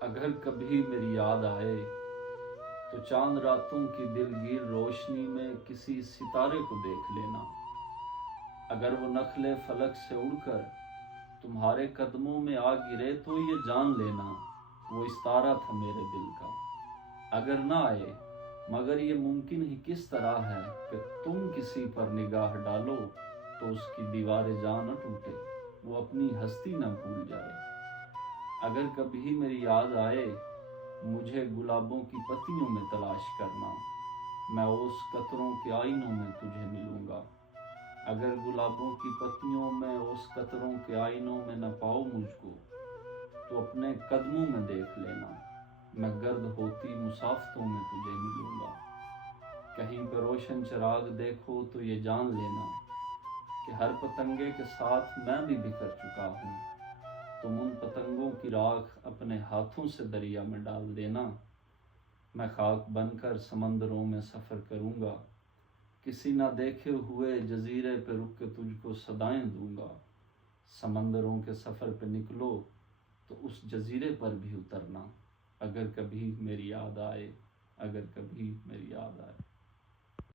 اگر کبھی میری یاد آئے تو چاند راتوں کی دلگیر روشنی میں کسی ستارے کو دیکھ لینا۔ اگر وہ نخل فلک سے اڑ کر تمہارے قدموں میں آ گرے تو یہ جان لینا وہ استارہ تھا میرے دل کا۔ اگر نہ آئے مگر یہ ممکن ہی کس طرح ہے کہ تم کسی پر نگاہ ڈالو تو اس کی دیوار جان نہ ٹوٹے، وہ اپنی ہستی نہ بھول جائے۔ اگر کبھی میری یاد آئے مجھے گلابوں کی پتیوں میں تلاش کرنا، میں اس قطروں کے آئینوں میں تجھے ملوں گا۔ اگر گلابوں کی پتیوں میں اس قطروں کے آئینوں میں نہ پاؤ مجھ کو تو اپنے قدموں میں دیکھ لینا، میں گرد ہوتی مسافتوں میں تجھے ملوں گا۔ کہیں پہ روشن چراغ دیکھو تو یہ جان لینا کہ ہر پتنگے کے ساتھ میں بھی بکھر چکا ہوں۔ تم ان پتنگوں کی راکھ اپنے ہاتھوں سے دریا میں ڈال دینا، میں خاک بن کر سمندروں میں سفر کروں گا، کسی نہ دیکھے ہوئے جزیرے پہ رک کے تجھ کو صدائیں دوں گا۔ سمندروں کے سفر پہ نکلو تو اس جزیرے پر بھی اترنا، اگر کبھی میری یاد آئے، اگر کبھی میری یاد آئے۔